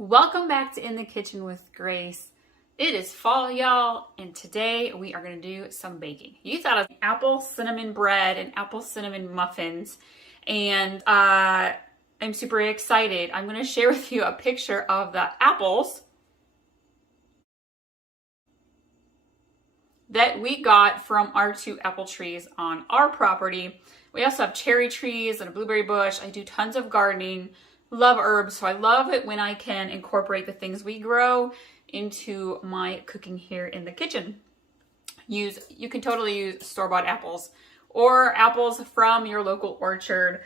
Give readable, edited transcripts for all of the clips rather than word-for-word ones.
Welcome back to In the Kitchen with Grace. It is fall, y'all, and today we are going to do some baking. You thought of apple cinnamon bread and apple cinnamon muffins, and I'm super excited. I'm going to share with you a picture of the apples that we got from our 2 apple trees on our property. We also have cherry trees and a blueberry bush. I do tons of gardening. Love herbs, so I love it when I can incorporate the things we grow into my cooking here in the kitchen. You can totally use store-bought apples or apples from your local orchard.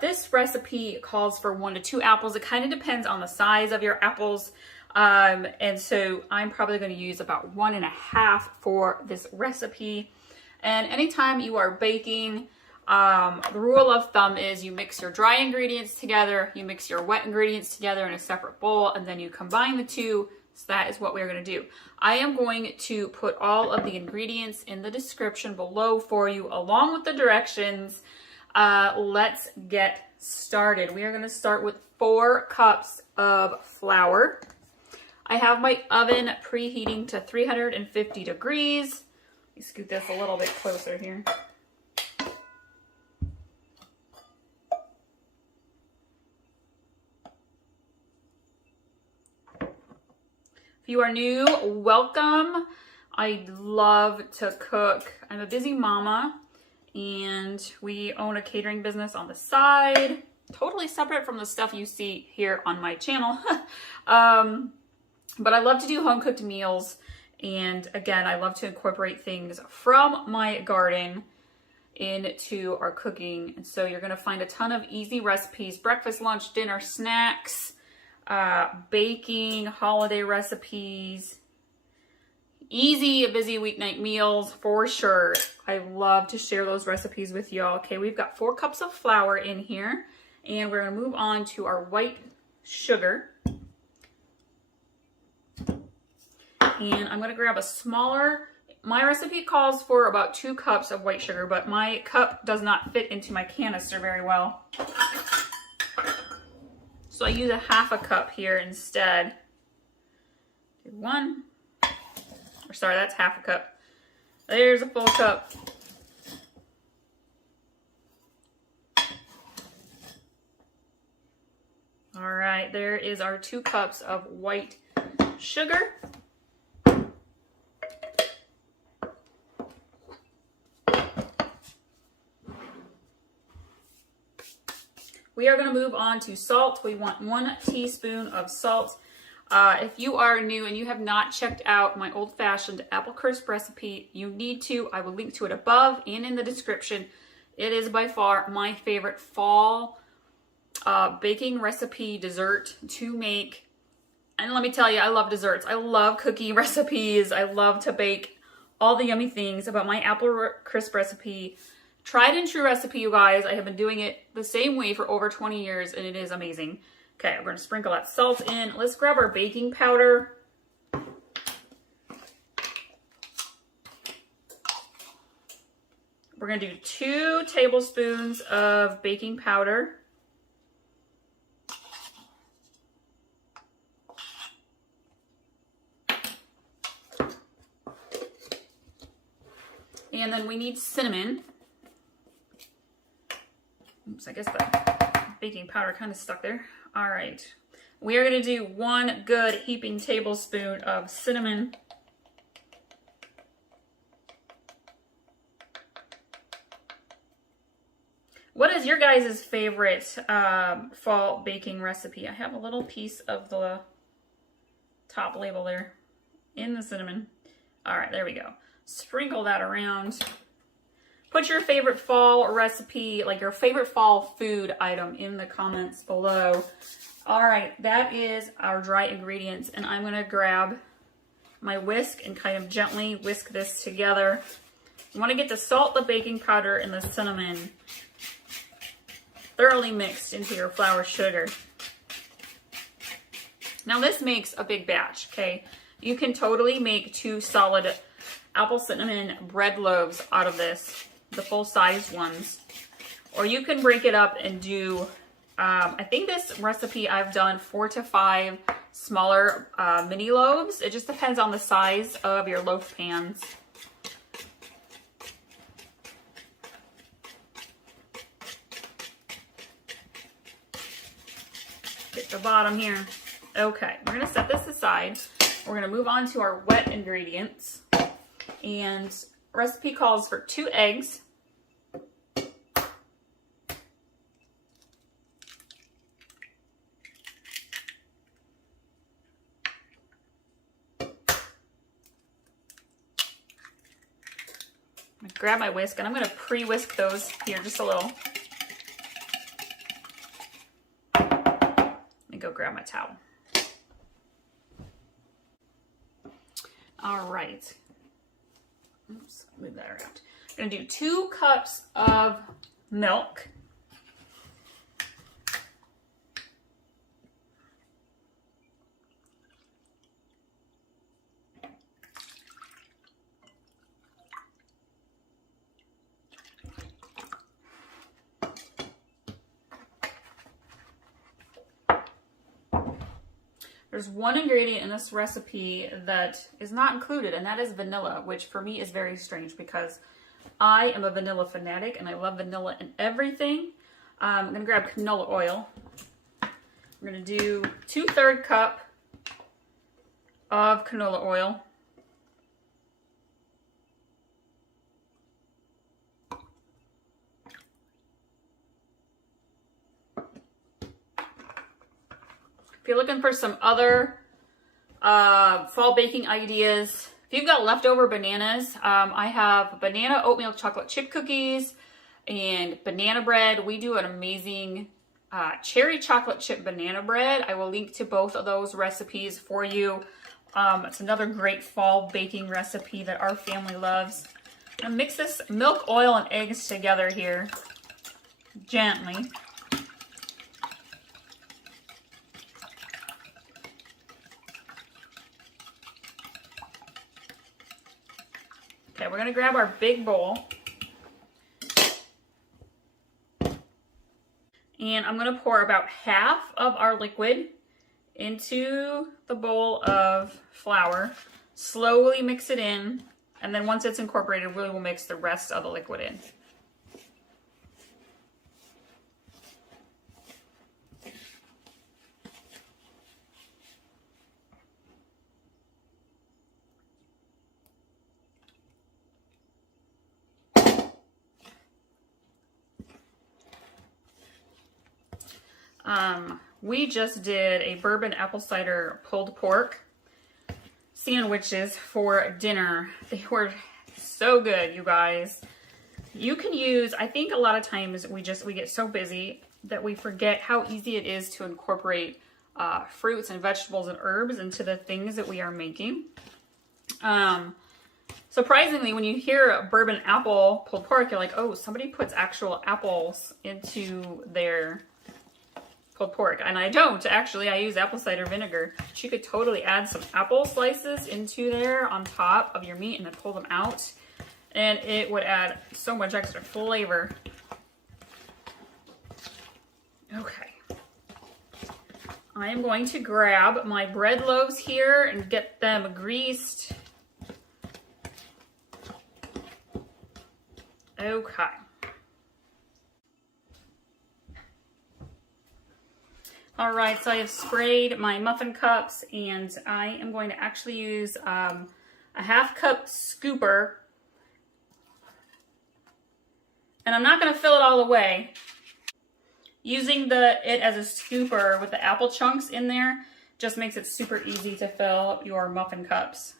This recipe calls for 1 to 2 apples. It kind of depends on the size of your apples. And so I'm probably going to use about 1.5 for this recipe. And anytime you are baking, the rule of thumb is you mix your dry ingredients together, you mix your wet ingredients together in a separate bowl, and then you combine the two. So that is what we're going to do. I am going to put all of the ingredients in the description below for you, along with the directions. Let's get started. We are going to start with 4 cups of flour. I have my oven preheating to 350 degrees. Let me scoot this a little bit closer here. If you are new, welcome. I love to cook. I'm a busy mama, and we own a catering business on the side, totally separate from the stuff you see here on my channel. But I love to do home-cooked meals, and again, I love to incorporate things from my garden into our cooking. And so you're gonna find a ton of easy recipes, breakfast, lunch, dinner, snacks, baking, holiday recipes, easy, busy weeknight meals for sure. I love to share those recipes with y'all. Okay, we've got 4 cups of flour in here, and we're gonna move on to our white sugar. And I'm gonna grab a smaller, my recipe calls for about 2 cups of white sugar, but my cup does not fit into my canister very well. So I use a 1/2 cup here instead. 1, or sorry, that's 1/2 cup. There's a full cup. All right, there is our 2 cups of white sugar. We are going to move on to salt. We want 1 teaspoon of salt. If you are new and you have not checked out my old-fashioned apple crisp recipe, you need to. I will link to it above and in the description. It is by far my favorite fall baking recipe dessert to make. And let me tell you, I love desserts. I love cookie recipes. I love to bake all the yummy things. About my apple crisp recipe, tried and true recipe, you guys. I have been doing it the same way for over 20 years, and it is amazing. Okay, we're gonna sprinkle that salt in. Let's grab our baking powder. We're gonna do 2 tablespoons of baking powder. And then we need cinnamon. Oops, I guess the baking powder kind of stuck there. All right. We are going to do 1 good heaping tablespoon of cinnamon. What is your guys' favorite fall baking recipe? I have a little piece of the top label there in the cinnamon. All right, there we go. Sprinkle that around. Put your favorite fall recipe, like your favorite fall food item, in the comments below. All right, that is our dry ingredients, and I'm gonna grab my whisk and kind of gently whisk this together. You wanna get the salt, the baking powder, and the cinnamon thoroughly mixed into your flour sugar. Now this makes a big batch, okay? You can totally make 2 solid apple cinnamon bread loaves out of this, the full-size ones. Or you can break it up and do, I think this recipe I've done 4 to 5 smaller mini loaves. It just depends on the size of your loaf pans. Get the bottom here. Okay, we're gonna set this aside. We're gonna move on to our wet ingredients. And recipe calls for 2 eggs. I'm gonna grab my whisk and I'm gonna pre-whisk those here just a little. Let me go grab my towel. All right. Oops, move that around. I'm gonna do 2 cups of milk. There's one ingredient in this recipe that is not included, and that is vanilla, which for me is very strange because I am a vanilla fanatic and I love vanilla in everything. I'm gonna grab canola oil. I'm gonna do 2/3 cup of canola oil. If you're looking for some other fall baking ideas, if you've got leftover bananas, I have banana oatmeal chocolate chip cookies and banana bread. We do an amazing cherry chocolate chip banana bread. I will link to both of those recipes for you. It's another great fall baking recipe that our family loves. I'm gonna mix this milk, oil, and eggs together here gently. Okay, we're gonna grab our big bowl. And I'm gonna pour about half of our liquid into the bowl of flour. Slowly mix it in, and then once it's incorporated, really we'll mix the rest of the liquid in. We just did a bourbon apple cider pulled pork sandwiches for dinner. They were so good, you guys. You can use, I think a lot of times we get so busy that we forget how easy it is to incorporate fruits and vegetables and herbs into the things that we are making. Surprisingly, when you hear a bourbon apple pulled pork, you're like, oh, somebody puts actual apples into their pulled pork. And I don't, actually. I use apple cider vinegar. You could totally add some apple slices into there on top of your meat and then pull them out. And it would add so much extra flavor. Okay. I am going to grab my bread loaves here and get them greased. Okay. All right, so I have sprayed my muffin cups and I am going to actually use a 1/2 cup scooper. And I'm not gonna fill it all the way. Using it as a scooper with the apple chunks in there just makes it super easy to fill your muffin cups.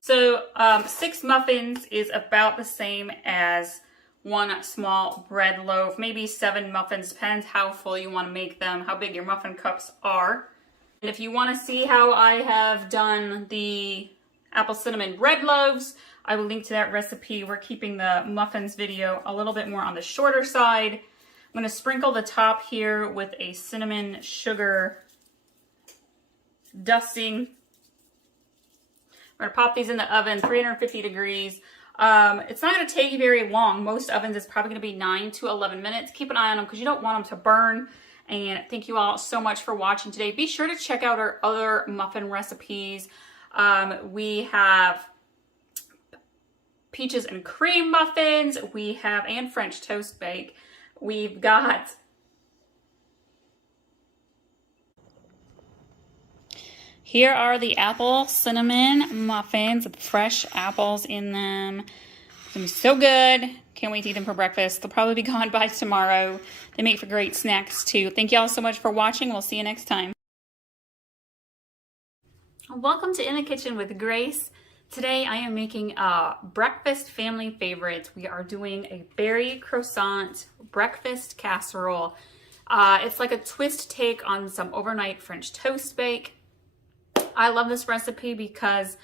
So 6 muffins is about the same as 1 small bread loaf, maybe 7 muffins, depends how full you want to make them, how big your muffin cups are. And if you want to see how I have done the apple cinnamon bread loaves, I will link to that recipe. We're keeping the muffins video a little bit more on the shorter side. I'm going to sprinkle the top here with a cinnamon sugar dusting. We're going to pop these in the oven, 350 degrees. It's not going to take you very long. Most ovens is probably going to be 9 to 11 minutes. Keep an eye on them because you don't want them to burn. And thank you all so much for watching today. Be sure to check out our other muffin recipes. We have peaches and cream muffins. We have, and French toast bake. We've got here are the apple cinnamon muffins with fresh apples in them. It's gonna be so good. Can't wait to eat them for breakfast. They'll probably be gone by tomorrow. They make for great snacks too. Thank you all so much for watching. We'll see you next time. Welcome to In the Kitchen with Grace. Today I am making a breakfast family favorite. We are doing a berry croissant breakfast casserole. It's like a twist take on some overnight French toast bake. I love this recipe because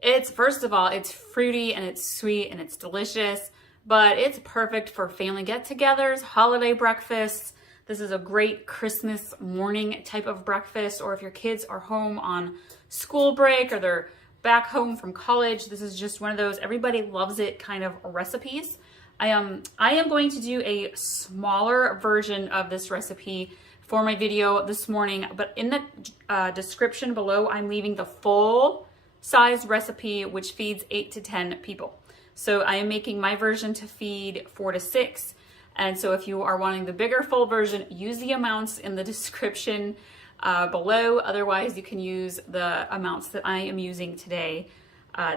it's, first of all, it's fruity and it's sweet and it's delicious, but it's perfect for family get-togethers, holiday breakfasts. This is a great Christmas morning type of breakfast, or if your kids are home on school break or they're back home from college, this is just one of those everybody loves it kind of recipes. I am going to do a smaller version of this recipe for my video this morning, but in the description below, I'm leaving the full size recipe, which feeds 8 to 10 people. So I am making my version to feed 4 to 6. And so if you are wanting the bigger full version, use the amounts in the description below. Otherwise, you can use the amounts that I am using today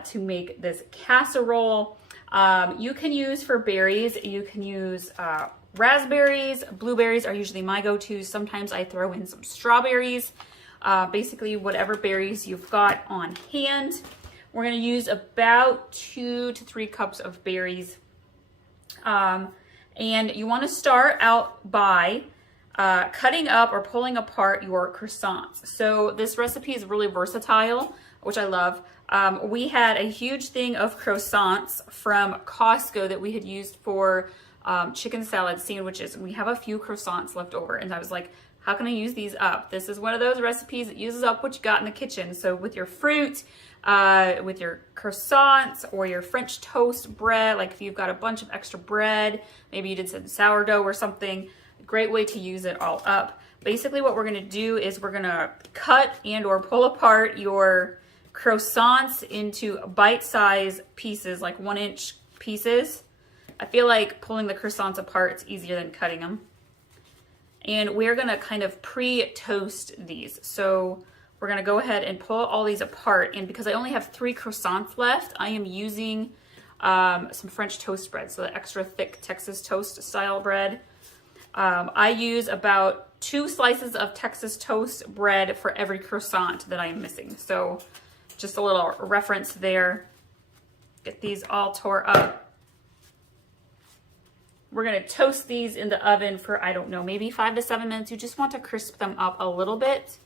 to make this casserole. You can use for berries, you can use raspberries, blueberries are usually my go-tos. Sometimes I throw in some strawberries, basically whatever berries you've got on hand. We're gonna use about 2 to 3 cups of berries. And you wanna start out by cutting up or pulling apart your croissants. So this recipe is really versatile, which I love. We had a huge thing of croissants from Costco that we had used for chicken salad sandwiches, and we have a few croissants left over, and I was like, how can I use these up? This is one of those recipes that uses up what you got in the kitchen. So with your fruit, with your croissants or your French toast bread, like if you've got a bunch of extra bread, maybe you did some sourdough or something, great way to use it all up. Basically what we're gonna do is we're gonna cut and or pull apart your croissants into bite-sized pieces, like 1-inch pieces. I feel like pulling the croissants apart is easier than cutting them. And we're gonna kind of pre-toast these. So we're gonna go ahead and pull all these apart. And because I only have 3 croissants left, I am using some French toast bread. So the extra thick Texas toast style bread. I use about 2 slices of Texas toast bread for every croissant that I am missing. So just a little reference there. Get these all tore up. We're gonna toast these in the oven for, I don't know, maybe 5 to 7 minutes. You just want to crisp them up a little bit.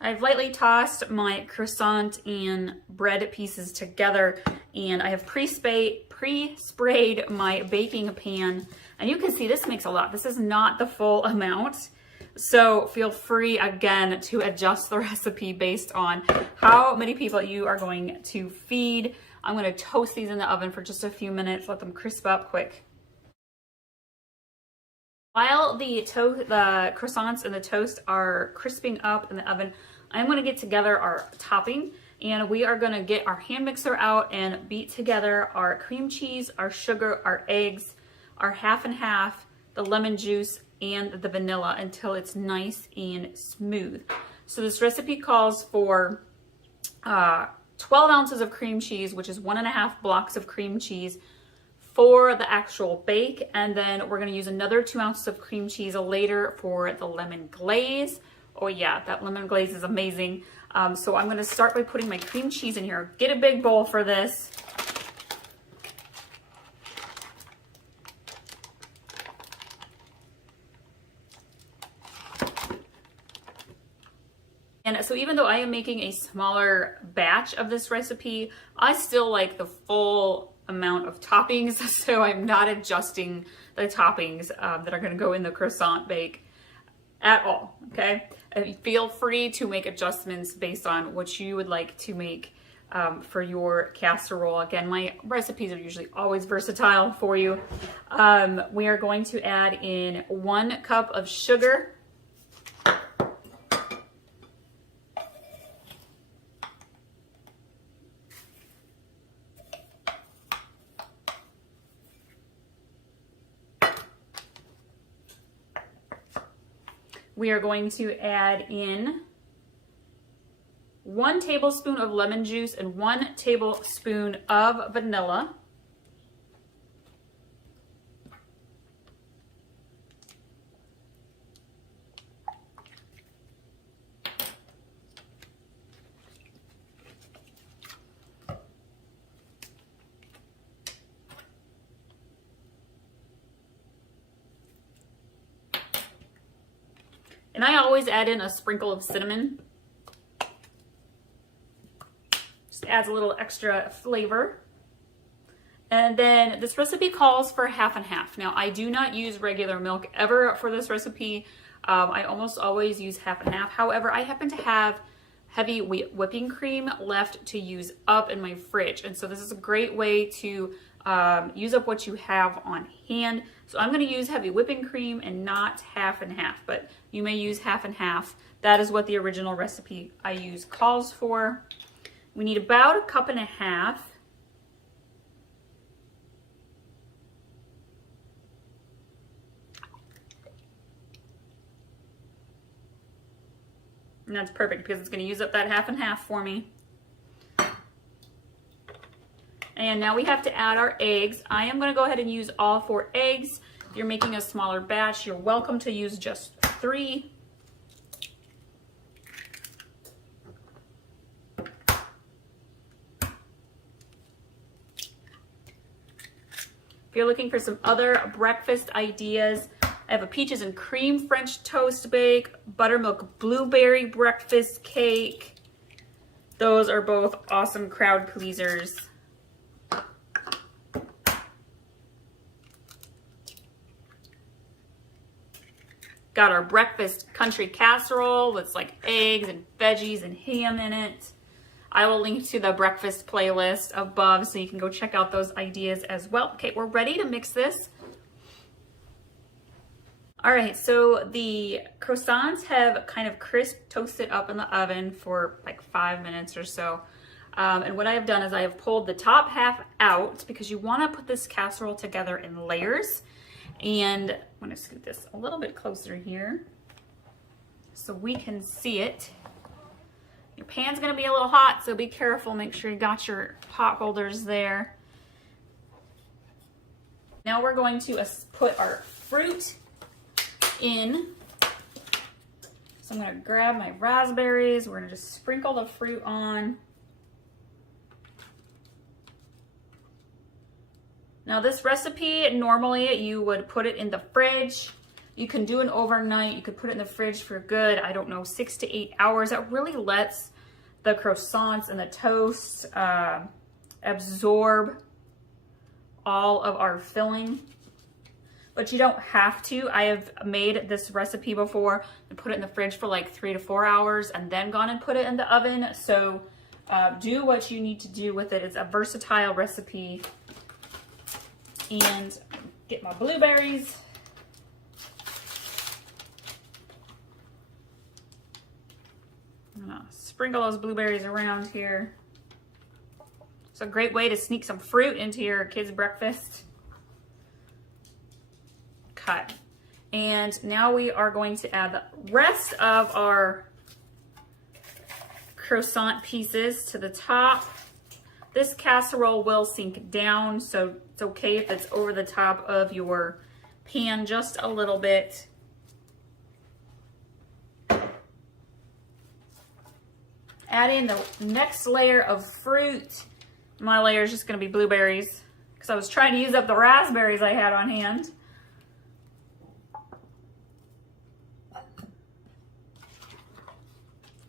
I've lightly tossed my croissant and bread pieces together, and I have pre-sprayed my baking pan. And you can see this makes a lot. This is not the full amount. So feel free again to adjust the recipe based on how many people you are going to feed. I'm gonna toast these in the oven for just a few minutes, let them crisp up quick. While the croissants and the toast are crisping up in the oven, I'm gonna get together our topping, and we are gonna get our hand mixer out and beat together our cream cheese, our sugar, our eggs, our half and half, the lemon juice, and the vanilla until it's nice and smooth. So this recipe calls for 12 ounces of cream cheese, which is 1.5 blocks of cream cheese for the actual bake. And then we're gonna use another 2 ounces of cream cheese later for the lemon glaze. Oh yeah, that lemon glaze is amazing. So I'm gonna start by putting my cream cheese in here. Get a big bowl for this. And so even though I am making a smaller batch of this recipe, I still like the full amount of toppings, so I'm not adjusting the toppings that are gonna go in the croissant bake at all, okay? And feel free to make adjustments based on what you would like to make for your casserole. Again, my recipes are usually always versatile for you. We are going to add in 1 cup of sugar. We are going to add in 1 tablespoon of lemon juice and 1 tablespoon of vanilla. And I always add in a sprinkle of cinnamon. Just adds a little extra flavor. And then this recipe calls for half and half. Now I do not use regular milk ever for this recipe. I almost always use half and half. However, I happen to have heavy whipping cream left to use up in my fridge. And so this is a great way to use up what you have on hand. So I'm going to use heavy whipping cream and not half and half, but you may use half and half. That is what the original recipe I use calls for. We need about 1.5 cups. And that's perfect because it's going to use up that half and half for me. And now we have to add our eggs. I am going to go ahead and use all 4 eggs. If you're making a smaller batch, you're welcome to use just 3. If you're looking for some other breakfast ideas, I have a peaches and cream French toast bake, buttermilk blueberry breakfast cake. Those are both awesome crowd pleasers. Got our breakfast country casserole with like eggs and veggies and ham in it. I will link to the breakfast playlist above so you can go check out those ideas as well. Okay, we're ready to mix this. All right, so the croissants have kind of crisp toasted up in the oven for like 5 minutes or so. And what I have done is I have pulled the top half out because you want to put this casserole together in layers. And I'm going to scoot this a little bit closer here so we can see it. Your pan's going to be a little hot, so be careful. Make sure you got your pot holders there. Now we're going to put our fruit in. So I'm going to grab my raspberries. We're going to just sprinkle the fruit on. Now this recipe, normally you would put it in the fridge. You can do it overnight. You could put it in the fridge for good, I don't know, 6 to 8 hours. That really lets the croissants and the toast absorb all of our filling. But you don't have to. I have made this recipe before and put it in the fridge for like 3 to 4 hours and then gone and put it in the oven. So do what you need to do with it. It's a versatile recipe. And get my blueberries. I'm gonna sprinkle those blueberries around here. It's a great way to sneak some fruit into your kids' breakfast. Cut. And now we are going to add the rest of our croissant pieces to the top. This casserole will sink down, so it's okay if it's over the top of your pan just a little bit. add in the next layer of fruit. My layer is just gonna be blueberries because I was trying to use up the raspberries I had on hand.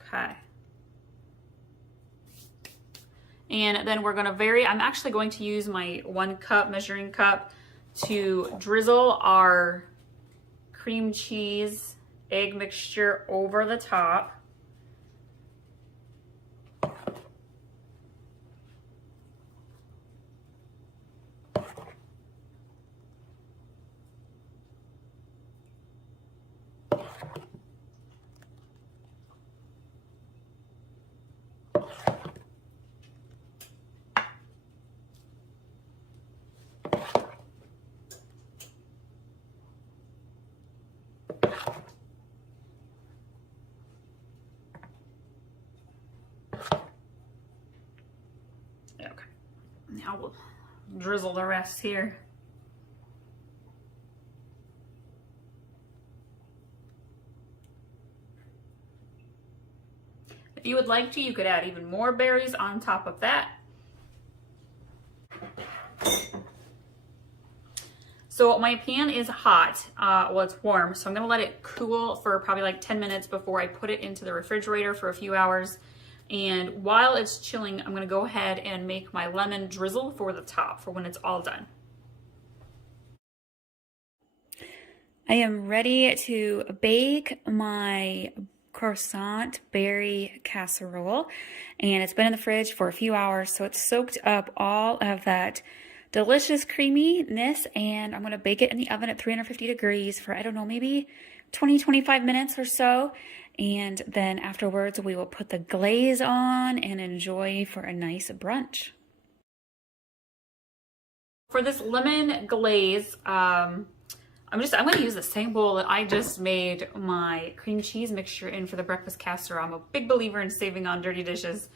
Okay. And then we're gonna I'm actually going to use my 1 cup measuring cup to drizzle our cream cheese egg mixture over the top. Now we'll drizzle the rest here. If you would like to, you could add even more berries on top of that. So my pan is hot, well it's warm, so I'm gonna let it cool for probably like 10 minutes before I put it into the refrigerator for a few hours. And while it's chilling, I'm gonna go ahead and make my lemon drizzle for the top for when it's all done. I am ready to bake my croissant berry casserole, and it's been in the fridge for a few hours, so it's soaked up all of that delicious creaminess, and I'm gonna bake it in the oven at 350 degrees for, I don't know, maybe 20-25 minutes or so. And then afterwards, we will put the glaze on and enjoy for a nice brunch. For this lemon glaze, I'm going to use the same bowl that I just made my cream cheese mixture in for the breakfast casserole. I'm a big believer in saving on dirty dishes.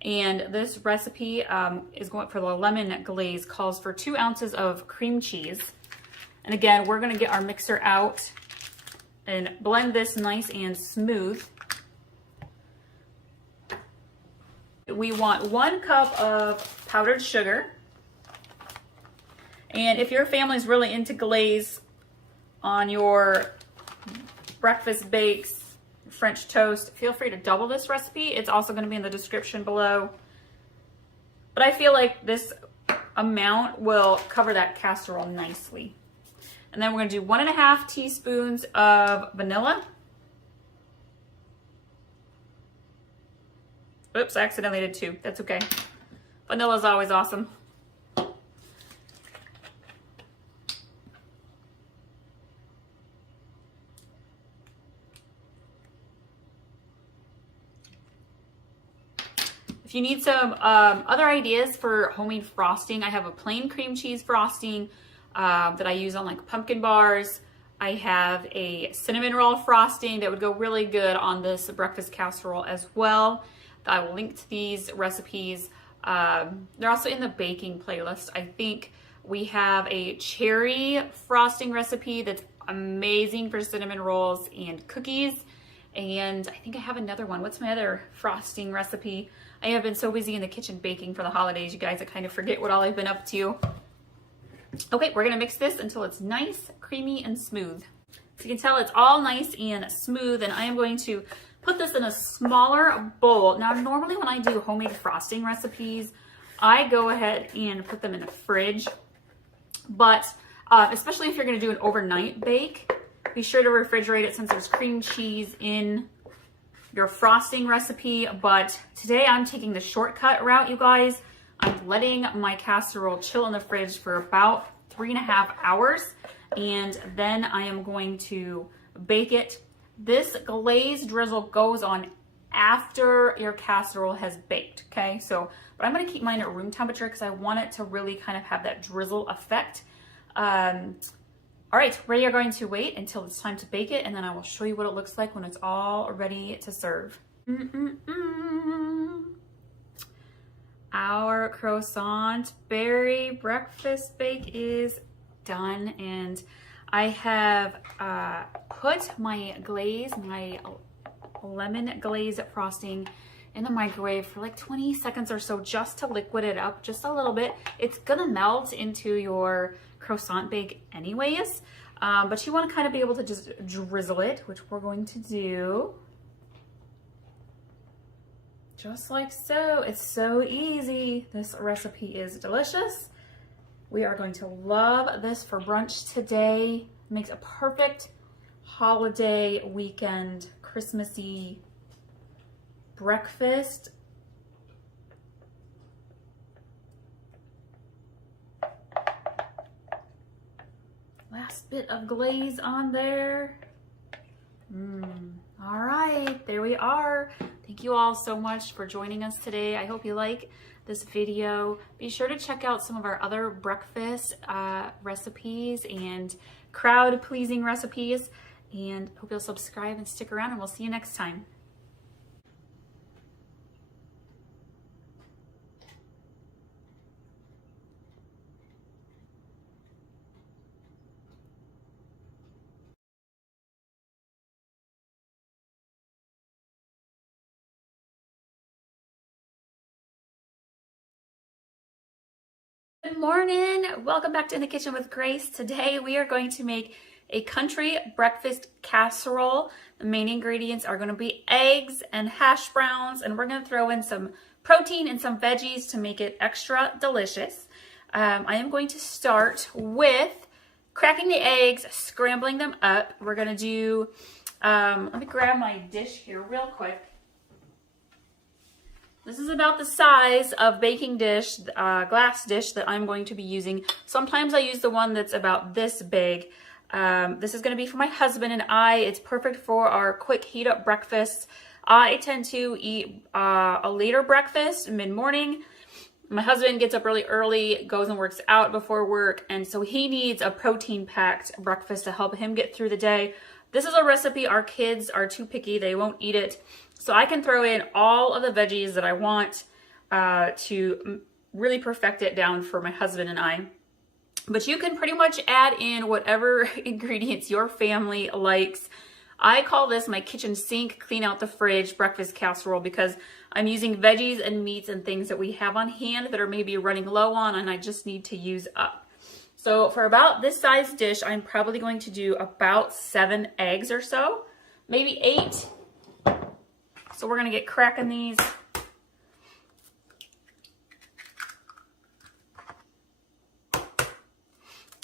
And this recipe is going for the lemon glaze, calls for 2 ounces of cream cheese. And again, we're going to get our mixer out and blend this nice and smooth. We want 1 cup of powdered sugar. And if your family's really into glaze on your breakfast bakes, French toast, feel free to double this recipe. It's also going to be in the description below. But I feel like this amount will cover that casserole nicely. And then we're going to do 1.5 teaspoons of vanilla. Oops, I accidentally did 2. That's okay. Vanilla is always awesome. If you need some other ideas for homemade frosting, I have a plain cream cheese frosting that I use on like pumpkin bars. I have a cinnamon roll frosting that would go really good on this breakfast casserole as well. I will link to these recipes. They're also in the baking playlist. I think we have a cherry frosting recipe that's amazing for cinnamon rolls and cookies. And I think I have another one. What's my other frosting recipe? I have been so busy in the kitchen baking for the holidays, you guys, I kind of forget what all I've been up to. Okay, we're gonna mix this until it's nice, creamy, and smooth. So you can tell it's all nice and smooth, and I am going to put this in a smaller bowl. Now, normally when I do homemade frosting recipes, I go ahead and put them in the fridge, but especially if you're gonna do an overnight bake, be sure to refrigerate it since there's cream cheese in your frosting recipe. But today I'm taking the shortcut route, you guys. I'm letting my casserole chill in the fridge for about 3.5 hours, and then I am going to bake it. This glaze drizzle goes on after your casserole has baked, okay? So, but I'm gonna keep mine at room temperature because I want it to really kind of have that drizzle effect. All right, we are going to wait until it's time to bake it, and then I will show you what it looks like when it's all ready to serve. Our croissant berry breakfast bake is done, and I have put my glaze, my lemon glaze frosting in the microwave for like 20 seconds or so just to liquid it up just a little bit. It's gonna melt into your croissant bake anyways, but you want to kind of be able to just drizzle it, which we're going to do. Just like so. It's so easy. This recipe is delicious. We are going to love this for brunch today. It makes a perfect holiday weekend, Christmassy breakfast. Last bit of glaze on there. All right, there we are. Thank you all so much for joining us today. I hope you like this video. Be sure to check out some of our other breakfast recipes and crowd-pleasing recipes, and hope you'll subscribe and stick around, and we'll see you next time. Good morning. Welcome back to In the Kitchen with Grace. Today we are going to make a country breakfast casserole. The main ingredients are going to be eggs and hash browns, and we're going to throw in some protein and some veggies to make it extra delicious. I am going to start with cracking the eggs, scrambling them up. We're going to do, let me grab my dish here real quick. This is about the size of baking dish, glass dish that I'm going to be using. Sometimes I use the one that's about this big. This is going to be for my husband and I. It's perfect for our quick heat up breakfast. I tend to eat a later breakfast mid-morning. My husband gets up really early, goes and works out before work, and so he needs a protein-packed breakfast to help him get through the day. This is a recipe our kids are too picky. They won't eat it. So I can throw in all of the veggies that I want to really perfect it down for my husband and I. But you can pretty much add in whatever ingredients your family likes. I call this my kitchen sink, clean out the fridge breakfast casserole because I'm using veggies and meats and things that we have on hand that are maybe running low on and I just need to use up. So for about this size dish, I'm probably going to do about 7 eggs or so, maybe 8. So we're going to get cracking these.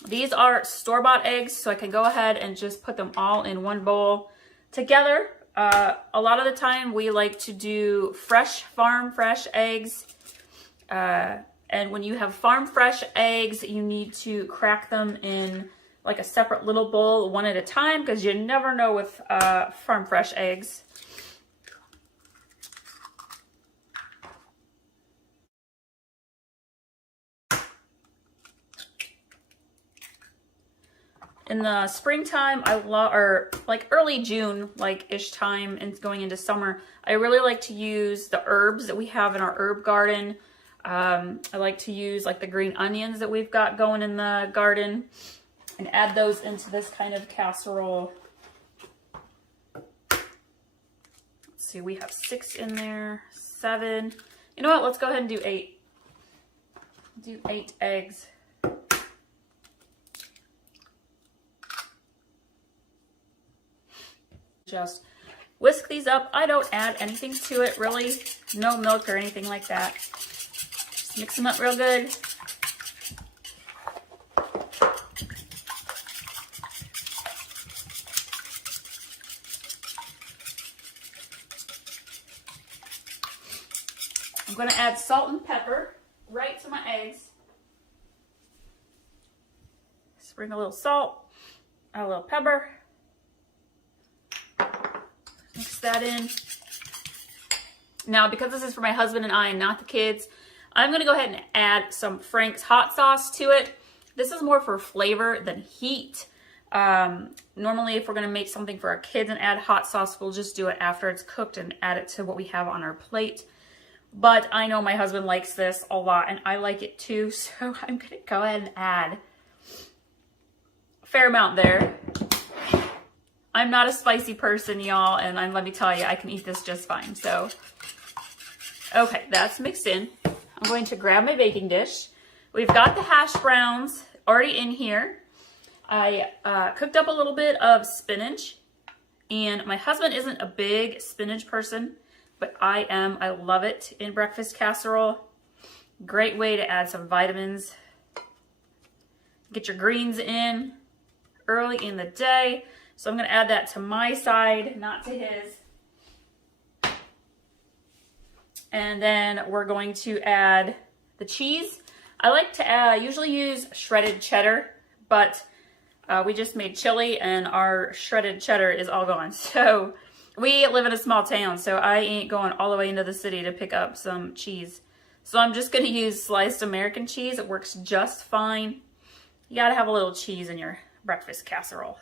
These are store-bought eggs, so I can go ahead and just put them all in one bowl together. A lot of the time we like to do farm fresh eggs. And when you have farm fresh eggs, you need to crack them in like a separate little bowl one at a time because you never know with farm fresh eggs. In the springtime, or like early June, like-ish time, and going into summer, I really like to use the herbs that we have in our herb garden. I like to use like the green onions that we've got going in the garden and add those into this kind of casserole. Let's see, we have 6 in there, 7. You know what? Let's go ahead and do 8. Do 8 eggs. Just whisk these up. I don't add anything to it really. No milk or anything like that. Just mix them up real good. I'm going to add salt and pepper right to my eggs. Sprinkle a little salt, add a little pepper. Mix that in. Now, because this is for my husband and I and not the kids, I'm going to go ahead and add some Frank's hot sauce to it. This is more for flavor than heat. Normally, if we're going to make something for our kids and add hot sauce, we'll just do it after it's cooked and add it to what we have on our plate. But I know my husband likes this a lot and I like it too, so I'm going to go ahead and add a fair amount there. I'm not a spicy person, y'all, and let me tell you, I can eat this just fine. So Okay, that's mixed in. I'm going to grab my baking dish. We've got the hash browns already in here. I cooked up a little bit of spinach, and my husband isn't a big spinach person, but I am. I love it in breakfast casserole. Great way to add some vitamins. Get your greens in early in the day. So I'm going to add that to my side, not to his. And then we're going to add the cheese. I like to usually use shredded cheddar, but we just made chili and our shredded cheddar is all gone. So we live in a small town, so I ain't going all the way into the city to pick up some cheese. So I'm just going to use sliced American cheese. It works just fine. You got to have a little cheese in your breakfast casserole.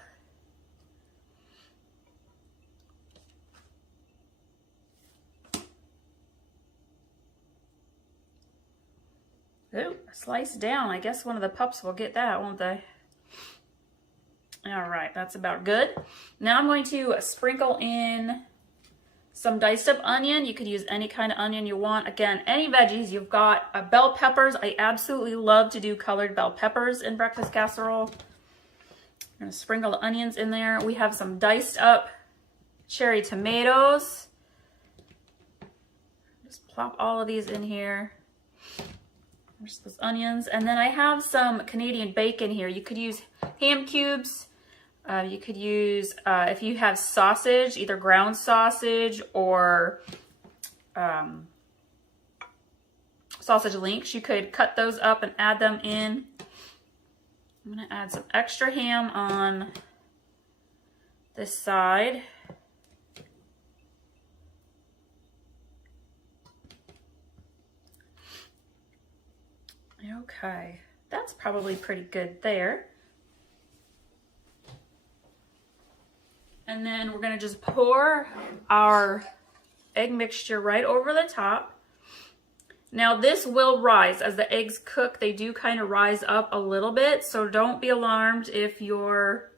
Ooh, sliced down. I guess one of the pups will get that, won't they? All right, that's about good. Now I'm going to sprinkle in some diced up onion. You could use any kind of onion you want. Again, any veggies you've got. Bell peppers. I absolutely love to do colored bell peppers in breakfast casserole. I'm going to sprinkle the onions in there. We have some diced up cherry tomatoes. Just plop all of these in here. There's those onions. And then I have some Canadian bacon here. You could use ham cubes. You could use, if you have sausage, either ground sausage or sausage links, you could cut those up and add them in. I'm going to add some extra ham on this side. Okay, that's probably pretty good there. And then we're gonna just pour our egg mixture right over the top. Now this will rise as the eggs cook. They do kind of rise up a little bit, so don't be alarmed if your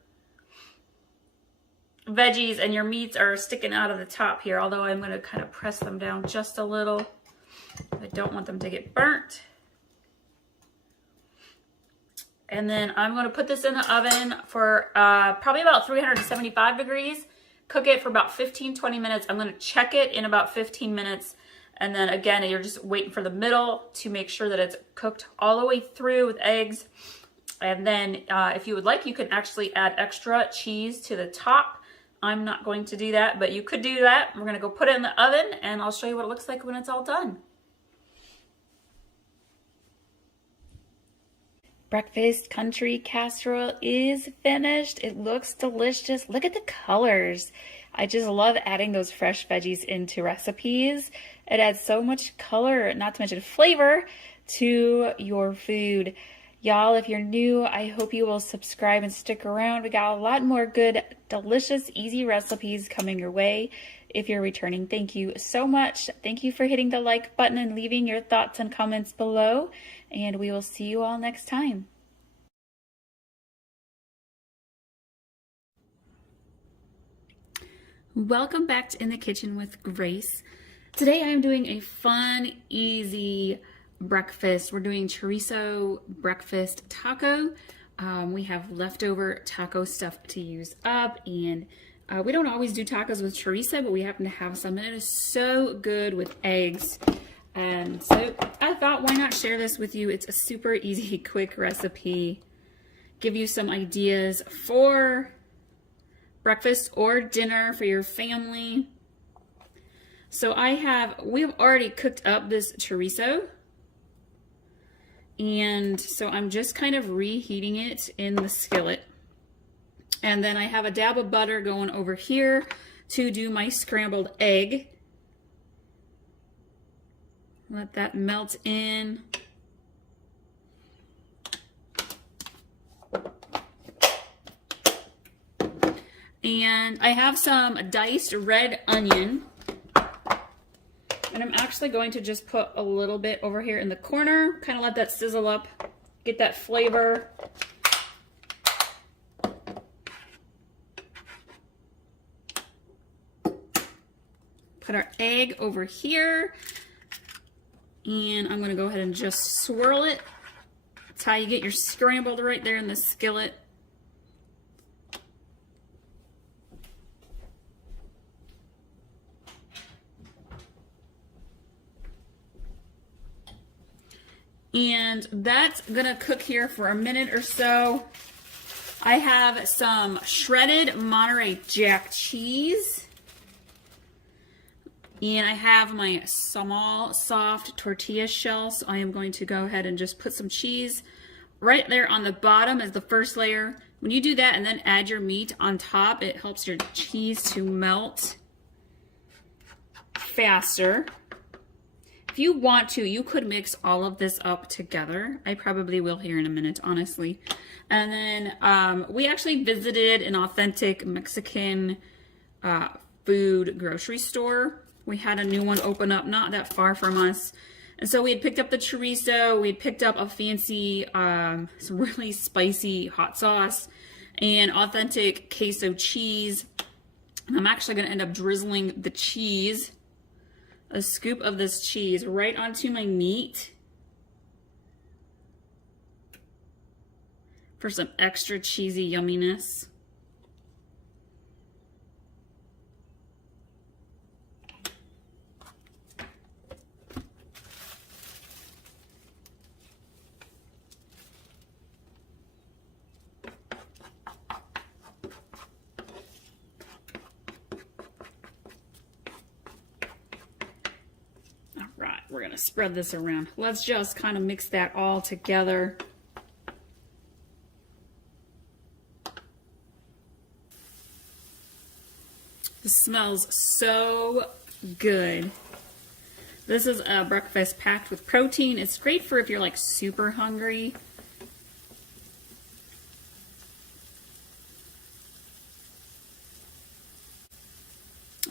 veggies and your meats are sticking out of the top here, although I'm gonna kind of press them down just a little. I don't want them to get burnt. And then I'm going to put this in the oven for probably about 375 degrees. Cook it for about 15-20 minutes. I'm going to check it in about 15 minutes. And then again, you're just waiting for the middle to make sure that it's cooked all the way through with eggs. And then if you would like, you can actually add extra cheese to the top. I'm not going to do that, but you could do that. We're going to go put it in the oven and I'll show you what it looks like when it's all done. Breakfast country casserole is finished. It looks delicious. Look at the colors. I just love adding those fresh veggies into recipes. It adds so much color, not to mention flavor, to your food. Y'all, if you're new, I hope you will subscribe and stick around. We got a lot more good, delicious, easy recipes coming your way. If you're returning, thank you so much. Thank you for hitting the like button and leaving your thoughts and comments below. And we will see you all next time. Welcome back to In the Kitchen with Grace. Today I'm doing a fun, easy breakfast. We're doing chorizo breakfast taco. We have leftover taco stuff to use up, and we don't always do tacos with chorizo, but we happen to have some, and it is so good with eggs. And so I thought, why not share this with you? It's a super easy, quick recipe. Give you some ideas for breakfast or dinner for your family. So we've already cooked up this chorizo. And so I'm just kind of reheating it in the skillet. And then I have a dab of butter going over here to do my scrambled egg. Let that melt in. And I have some diced red onion. And I'm actually going to just put a little bit over here in the corner, kind of let that sizzle up, get that flavor. Put our egg over here. And I'm gonna go ahead and just swirl it. That's how you get your scrambled right there in the skillet. And that's gonna cook here for a minute or so. I have some shredded Monterey Jack cheese. And I have my small, soft tortilla shell. So I am going to go ahead and just put some cheese right there on the bottom as the first layer. When you do that and then add your meat on top, it helps your cheese to melt faster. If you want to, you could mix all of this up together. I probably will here in a minute, honestly. And then we actually visited an authentic Mexican food grocery store. We had a new one open up not that far from us. And so we had picked up the chorizo, we had picked up a fancy, some really spicy hot sauce, and authentic queso cheese. And I'm actually gonna end up drizzling the cheese, a scoop of this cheese right onto my meat for some extra cheesy yumminess. We're gonna spread this around. Let's just kind of mix that all together. This smells so good. This is a breakfast packed with protein. It's great for if you're like super hungry.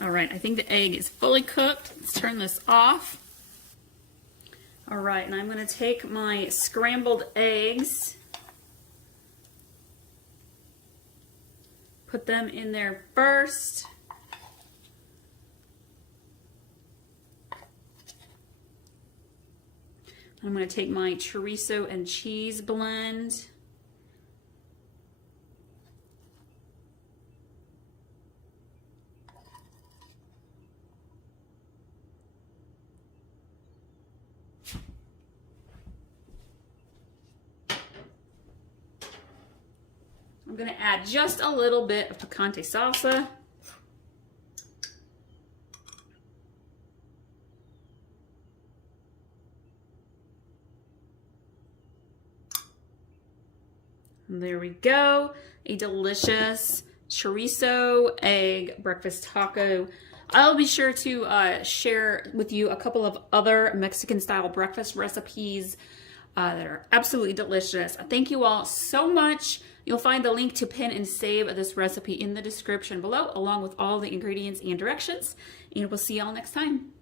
All right, I think the egg is fully cooked. Let's turn this off. All right, and I'm gonna take my scrambled eggs, put them in there first. I'm gonna take my chorizo and cheese blend. I'm gonna add just a little bit of picante salsa. And there we go, a delicious chorizo egg breakfast taco. I'll be sure to share with you a couple of other Mexican style breakfast recipes that are absolutely delicious. Thank you all so much. You'll find the link to pin and save this recipe in the description below, along with all the ingredients and directions. And we'll see y'all next time.